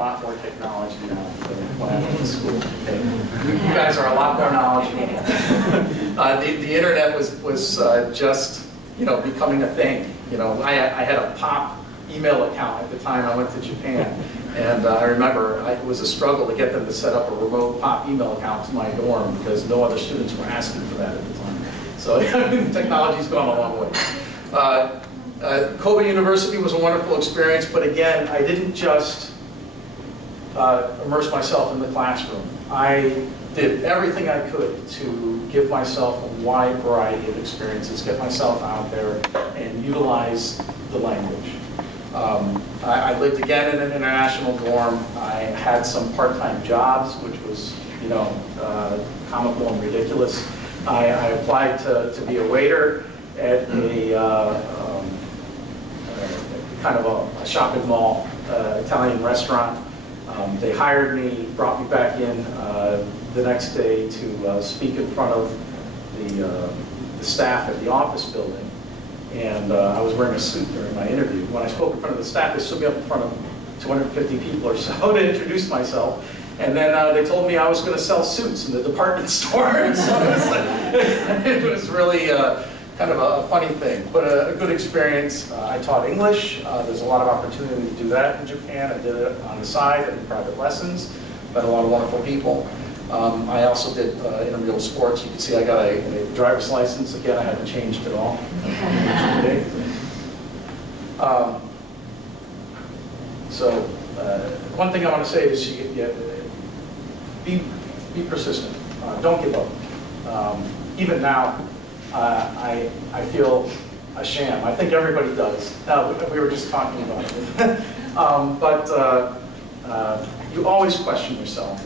lot more technology now than when I went to school. Okay? You guys are a lot more knowledgeable. The internet was just, you know, becoming a thing. You know, I had a pop email account at the time I went to Japan. And I remember it was a struggle to get them to set up a remote pop email account to my dorm because no other students were asking for that at the time. So technology's gone a long way. Kobe University was a wonderful experience, but again, I didn't just immerse myself in the classroom. I did everything I could to give myself a wide variety of experiences, get myself out there, and utilize the language. I lived again in an international dorm. I had some part-time jobs, which was, you know, comical and ridiculous. I applied to be a waiter at a kind of a shopping mall, Italian restaurant. They hired me, brought me back in the next day to speak in front of the staff at the office building. And I was wearing a suit during my interview. When I spoke in front of the staff, they stood me up in front of 250 people or so to introduce myself. And then they told me I was going to sell suits in the department store. So it was really kind of a funny thing, but a good experience. I taught English. There's a lot of opportunity to do that in Japan. I did it on the side. I did private lessons. Met a lot of wonderful people. I also did intramural sports. You can see I got a driver's license. Again, I haven't changed at all. So one thing I want to say is be persistent. Don't give up. Even now, I feel a sham. I think everybody does. We were just talking about it. But you always question yourself.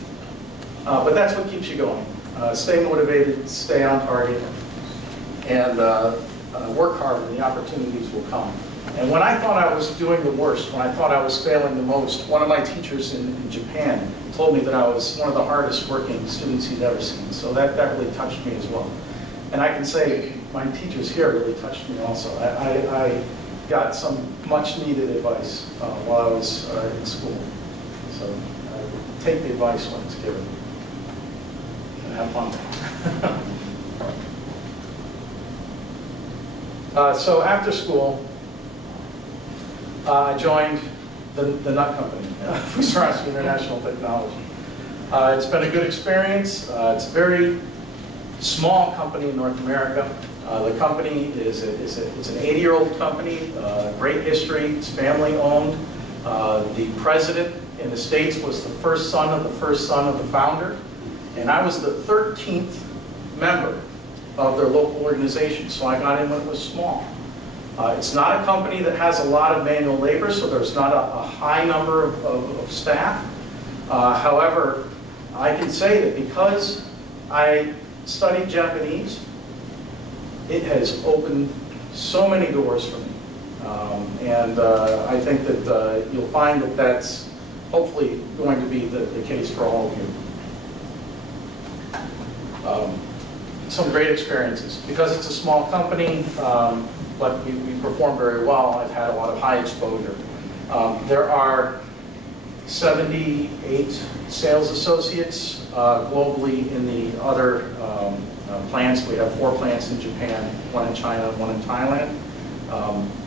But that's what keeps you going. Stay motivated, stay on target, and work hard and the opportunities will come. And when I thought I was doing the worst, when I thought I was failing the most, one of my teachers in Japan told me that I was one of the hardest working students he'd ever seen. So that really touched me as well. And I can say my teachers here really touched me also. I got some much needed advice while I was in school. So take the advice when it's given. Have fun. So after school, I joined the nut company, Fusarashi International Technology. It's been a good experience. It's a very small company in North America. The company it's an 80-year-old company, great history. It's family owned. The president in the States was the first son of the founder. And I was the 13th member of their local organization, so I got in when it was small. It's not a company that has a lot of manual labor, so there's not a high number of staff. However, I can say that because I studied Japanese, it has opened so many doors for me. And I think that you'll find that that's hopefully going to be the case for all of you. Some great experiences. Because it's a small company, but we perform very well, I've had a lot of high exposure. There are 78 sales associates globally in the other plants. We have 4 plants in Japan, 1 in China, 1 in Thailand.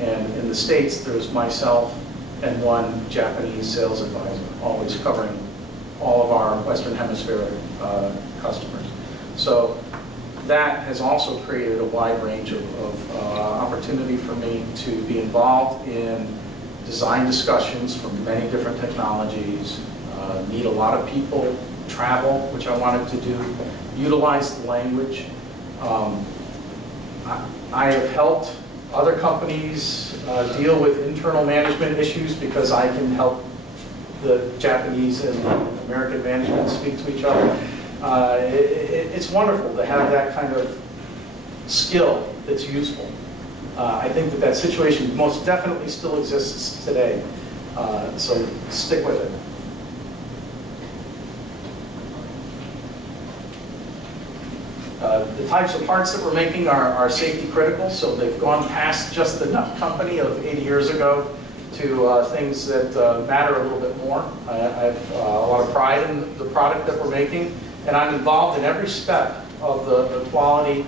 And in the States, there's myself and 1 Japanese sales advisor, always covering all of our Western Hemisphere customers. So that has also created a wide range of opportunity for me to be involved in design discussions for many different technologies, meet a lot of people, travel, which I wanted to do, utilize the language. I have helped other companies deal with internal management issues because I can help the Japanese and the American management speak to each other. It's wonderful to have that kind of skill that's useful. I think that situation most definitely still exists today, so stick with it. The types of parts that we're making are safety critical, so they've gone past just the nut company of 80 years ago to things that matter a little bit more. I have a lot of pride in the product that we're making, and I'm involved in every step of the quality,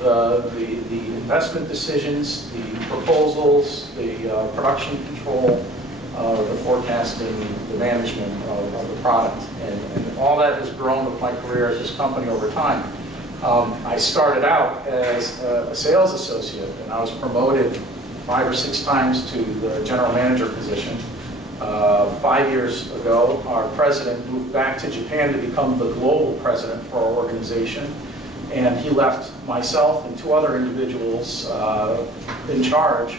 the investment decisions, the proposals, the production control, the forecasting, the management of the product. And all that has grown with my career at this company over time. I started out as a sales associate, and I was promoted 5 or 6 times to the general manager position. 5 years ago, our president moved back to Japan to become the global president for our organization. And he left myself and 2 other individuals in charge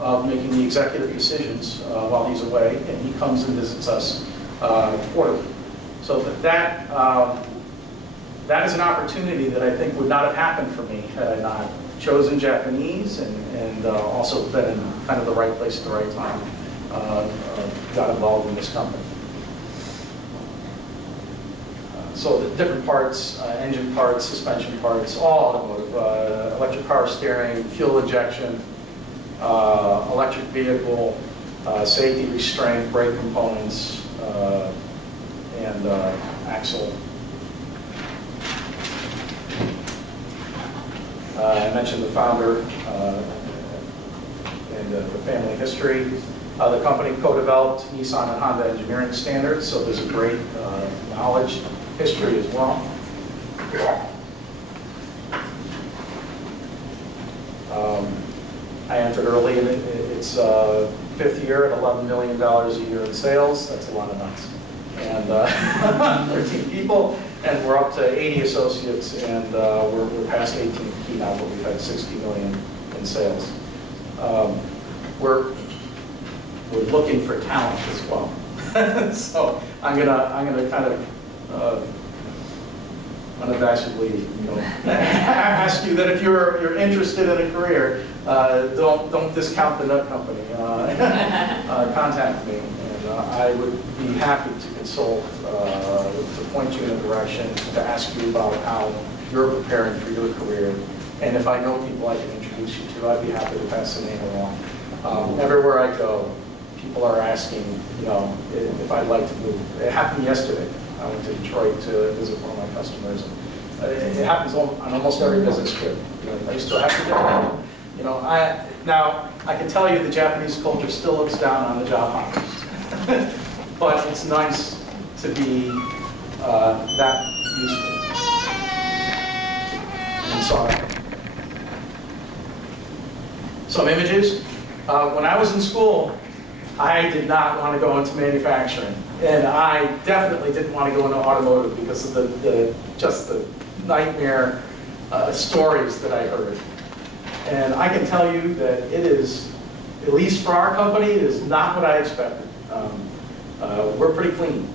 of making the executive decisions while he's away, and he comes and visits us quarterly. So that is an opportunity that I think would not have happened for me had I not chosen Japanese and also been in kind of the right place at the right time, got involved in this company. So the different parts, engine parts, suspension parts, all automotive, electric power steering, fuel injection, electric vehicle, safety restraint, brake components, and axle. I mentioned the founder and the family history. The company co-developed Nissan and Honda engineering standards, so there's a great knowledge history as well. I entered early, and it's 5th year at $11 million a year in sales. That's a lot of nuts. And 13 people, and we're up to 80 associates, and we're past 18 now, but we've had 60 million in sales. We're looking for talent as well. So I'm gonna kind of unabashedly, ask you that if you're interested in a career, don't discount the nut company. Contact me, and I would be happy to consult, to point you in a direction, to ask you about how you're preparing for your career, and if I know people I can introduce you to, I'd be happy to pass the name along. Everywhere I go, people are asking, if I'd like to move. It happened yesterday. I went to Detroit to visit one of my customers. It happens on almost every business trip. I used to have to do it. Now, I can tell you the Japanese culture still looks down on the job hoppers. But it's nice to be that useful. And so, some images. When I was in school, I did not want to go into manufacturing, and I definitely didn't want to go into automotive because of just the nightmare stories that I heard. And I can tell you that it is, at least for our company, it is not what I expected. We're pretty clean.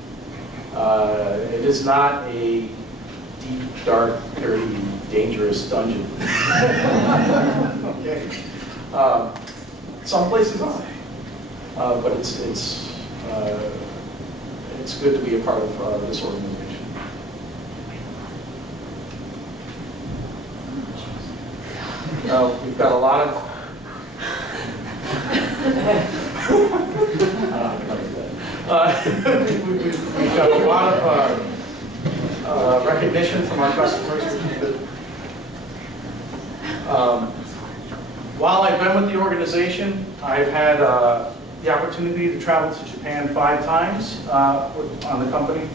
It is not a deep, dark, dirty, dangerous dungeon. Okay. Some places are. But it's good to be a part of this organization. We've got a lot of we've got a lot of recognition from our customers. While I've been with the organization, I've had the opportunity to travel to Japan 5 times on the company.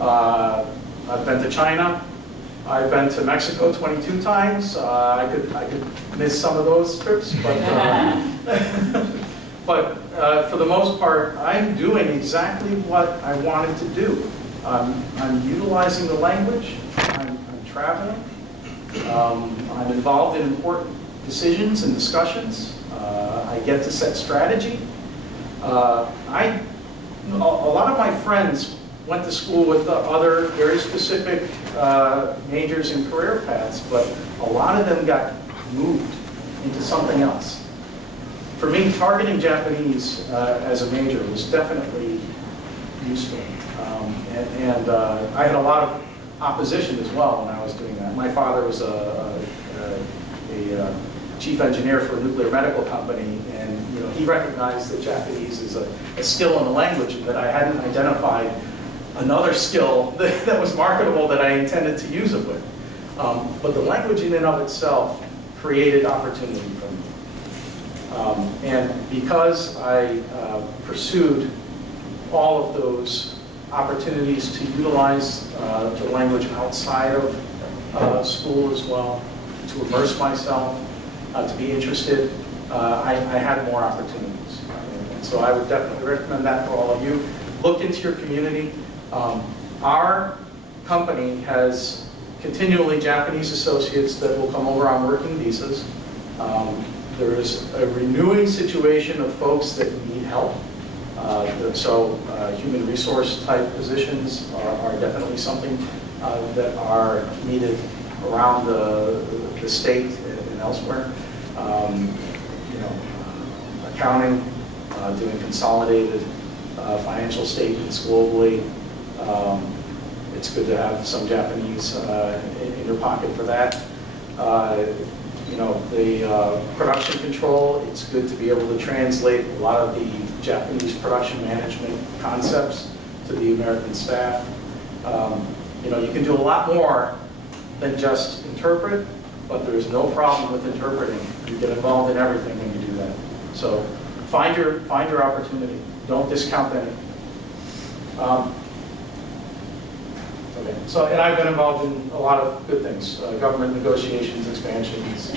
I've been to China. I've been to Mexico 22 times. I could miss some of those trips, but for the most part, I'm doing exactly what I wanted to do. I'm utilizing the language. I'm traveling. I'm involved in important decisions and discussions. I get to set strategy. A lot of my friends went to school with other very specific majors and career paths, but a lot of them got moved into something else. For me, targeting Japanese as a major was definitely useful. And I had a lot of opposition as well when I was doing that. My father was chief engineer for a nuclear medical company, and he recognized that Japanese is a skill in a language, and that I hadn't identified another skill that was marketable that I intended to use it with. But the language in and of itself created opportunity for me. And because I pursued all of those opportunities to utilize the language outside of school as well, to immerse myself, to be interested, I had more opportunities. And so I would definitely recommend that for all of you. Look into your community. Our company has continually Japanese associates that will come over on working visas. There is a renewing situation of folks that need help. So human resource type positions are definitely something that are needed around the state and elsewhere. Accounting, doing consolidated financial statements globally. It's good to have some Japanese in your pocket for that. The production control, it's good to be able to translate a lot of the Japanese production management concepts to the American staff. You can do a lot more than just interpret, but there's no problem with interpreting. You get involved in everything when you do that. So find your opportunity. Don't discount any. Okay. So, and I've been involved in a lot of good things: government negotiations, expansions,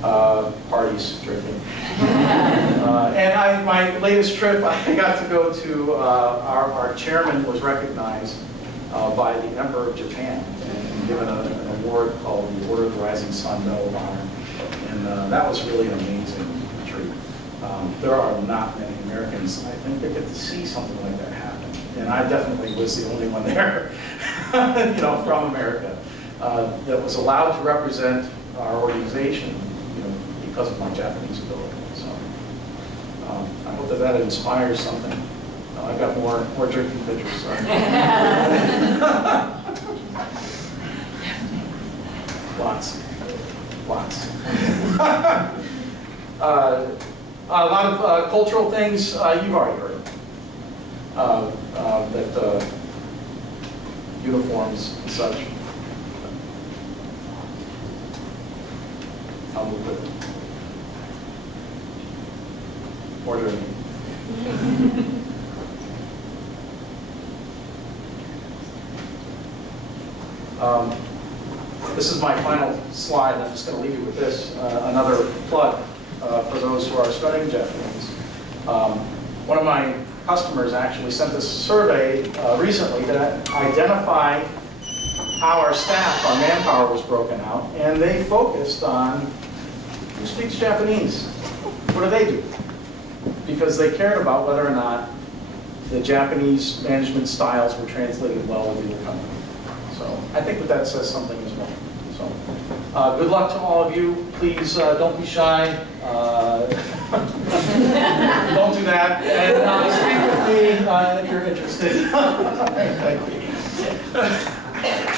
parties, drinking. And my latest trip, I got to go to our chairman was recognized by the Emperor of Japan and given an award called the Order of the Rising Sun Medal of Honor, and that was really an amazing treat. There are not many Americans, I think, that get to see something like that happen. And I definitely was the only one there, from America, that was allowed to represent our organization, because of my Japanese ability. So I hope that inspires something. I've got more drinking pictures. Sorry. Lots. A lot of cultural things you've already heard of. That uniforms and such. I'll move with it. More drinking. This is my final slide. I'm just going to leave you with this. Another plug for those who are studying Japanese. One of my customers actually sent us a survey recently to identify how our staff, our manpower was broken out, and they focused on who speaks Japanese. What do they do? Because they cared about whether or not the Japanese management styles were translated well within the company. So I think that says something as well. So good luck to all of you. Please don't be shy. Don't do that. And speak with me if you're interested. Thank you.